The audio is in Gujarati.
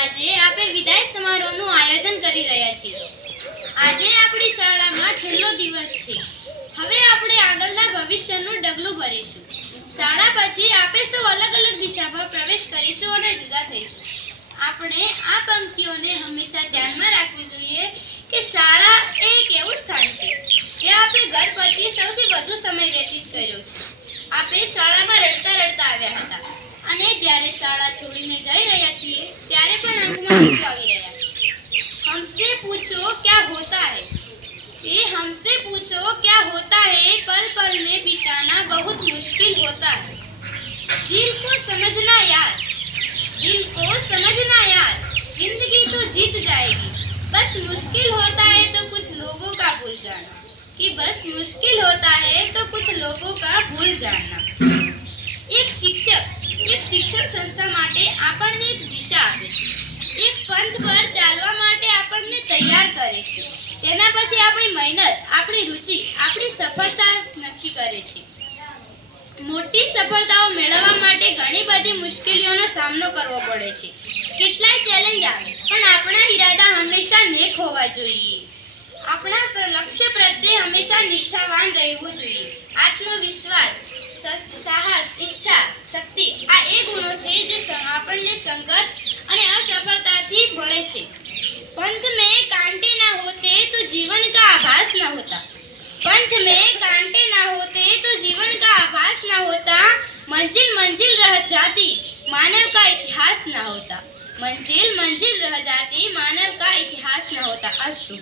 આજે આપણે વિદાય સમારોહનું આયોજન કરી રહ્યા છીએ. આજે આપણી શાળામાં છેલ્લો દિવસ છે. હવે આપણે આગળના ભવિષ્યનું ડગલું ભરીશું. શાળા પછી આપણે સૌ અલગ અલગ દિશામાં પ્રવેશ કરીશું અને જુદા થઈશું. આપણે આ પંક્તિઓને હંમેશા ધ્યાનમાં રાખવી જોઈએ કે શાળા એ એક એવું સ્થાન છે જ્યાં આપણે ઘર પછી સૌથી વધુ સમય વ્યતીત કર્યો છે. આપણે શાળામાં રડતા રડતા આવ્યા હતા અને જ્યારે શાળા છોડીને જઈ રહ્યા છીએ ત્યારે પણ આંખમાં આંસુ આવી રહ્યા છે. हमसे पूछो क्या होता है, ये हमसे पूछो क्या होता है, पल पल में बिताना बहुत मुश्किल होता है. दिल को समझना यार, दिल को समझना यार, जिंदगी तो जीत जाएगी. बस मुश्किल होता है तो कुछ लोगों का भूल जाना, कि बस मुश्किल होता है तो कुछ लोगों का भूल जाना. एक શિક્ષણ સંસ્થા માટે આપણને એક દિશા આપે છે. એક પંથ પર ચાલવા માટે આપણને તૈયાર કરે છે. તેના પછી આપણી મહેનત, આપણી રુચિ, આપણી સફળતા નક્કી કરે છે. મોટી સફળતાઓ મેળવવા માટે ઘણી બધી મુશ્કેલીઓનો સામનો કરવો પડે છે. કેટલાય ચેલેન્જ આવે પણ આપણા ઈરાદા હંમેશા નેક હોવા જોઈએ. આપણા લક્ષ્ય પ્રત્યે હંમેશા નિષ્ઠાવાન રહેવું જોઈએ. આત્મવિશ્વાસ, સાહસ, ઈચ્છા શક્તિ આ એ ગુણો છે જે આપણને સંઘર્ષ અને અસફળતાથી મળે છે. पंथ में कांटे ना होते तो जीवन का आभास ना होता, पंथ में कांटे ना होते तो जीवन का आभास ना होता. मंजिल मंजिल रह जाती मानव का इतिहास ना होता, मंजिल मंजिल रह जाती मानव का इतिहास ना होता. अस्तु.